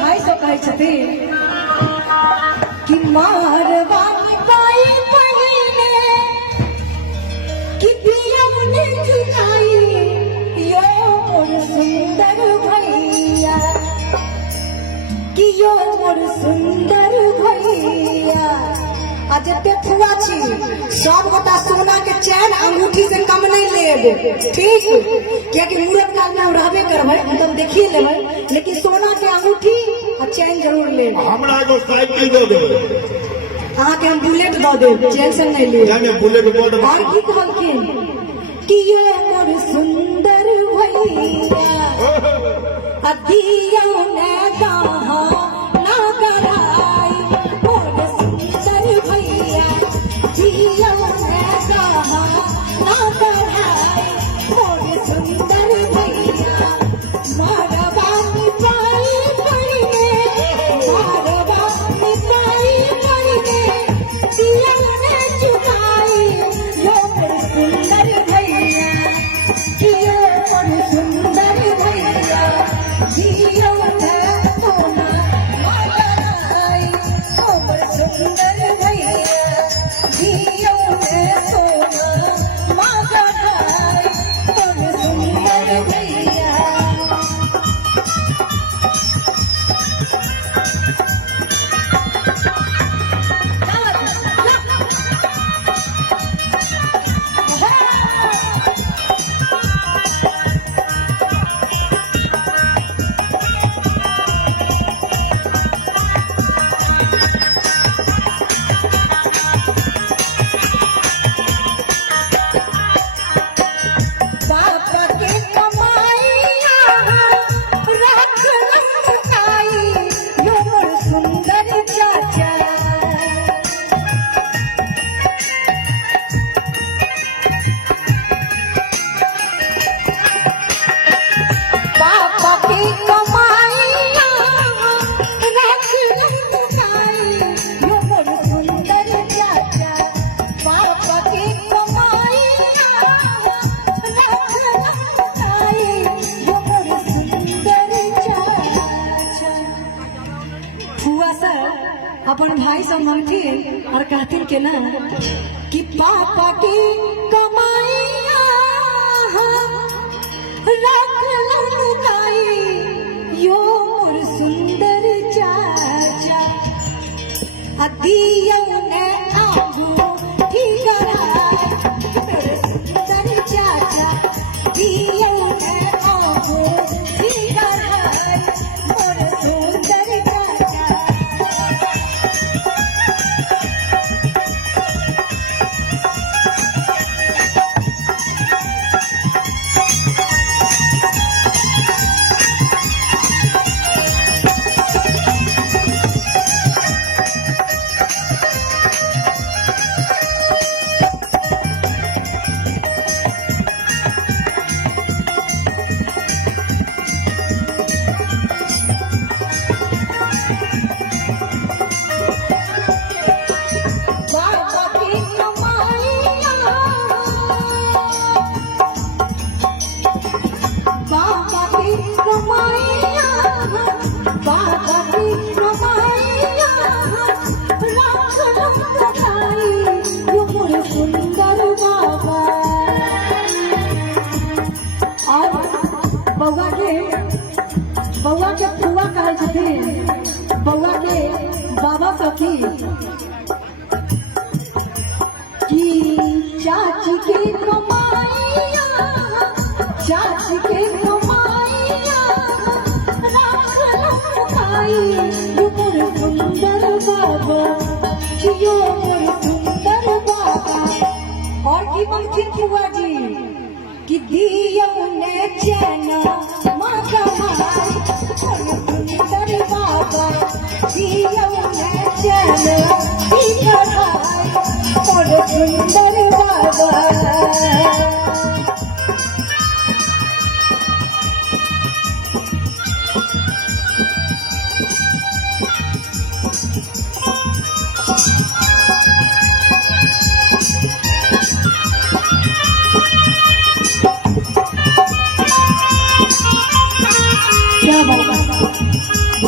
भाई सब कहे छथिन कि मारवा पाई पहिने कि पियौने चुकाई यो मोर सुंदर भैया कि यो मोर सुंदर भैया आज देखुआ छी सब गोटा सोना के चैन अंगूठी से कम नहीं लेब ठीक क्योंकि मूरत काल में हम रहबे करबै एकदम देखिए लेबै लेकिन सोना के अंगूठी और चैन जरूर लेब हमरा एगो साइकिल दे दे अहाँ के हम बुलेट दऽ देब चैन से नहीं लेब जाने बुलेट बोर्ड और की कहलखिन कि ये मोर सुंदर भैया अदियो ने कहा ना कराई मोर सुंदर भैया दियो ने कहा ना कराई मोर सुंदर भैया मारवानी पाई पड़ने मारवानी पाई पड़ने दियो ने चुकाई यो मोर सुंदर भैया दियो मोर सुंदर भैया दियो ने सोना माराई मोर सुंदर भैया दियो ने सोना माराई मोर सुंदर भैया बापा के कमाइया रख रखाई यो मोर सुंदर चाचा बापा के कमाइया रख रखाई यो मोर सुंदर चाचा बापा के कमाइया रख रखाई यो मोर सुंदर चाचा फुआ सर अपन भाई से मांगथिन और कहथिन के ना कि पापा की कमाइया रख लुकाई यो मोर सुंदर चाचा अदियो ने आगू ठीक मेरे सुंदर चाचा दियो ने आगू ठीक मोर सुंदर चाचा बाबा की कमाइया बाबा की कमाइया बाबा की कमाइया रख रखाई यो मोर सुंदर बाबा और बउआ के फुआ कहै छथिन बउआ के बाबा सखी कि चाची के कमाइया चाची के कमाइया रख रखाई यो मोर सुंदर बाबा कि यो मोर सुंदर बाबा और की मंगथिन फुआ जी कि दियो ने चैना माँ कमाई मोर सुंदर बाबा दियो ने चैना मोर सुंदर बाबा क्या बात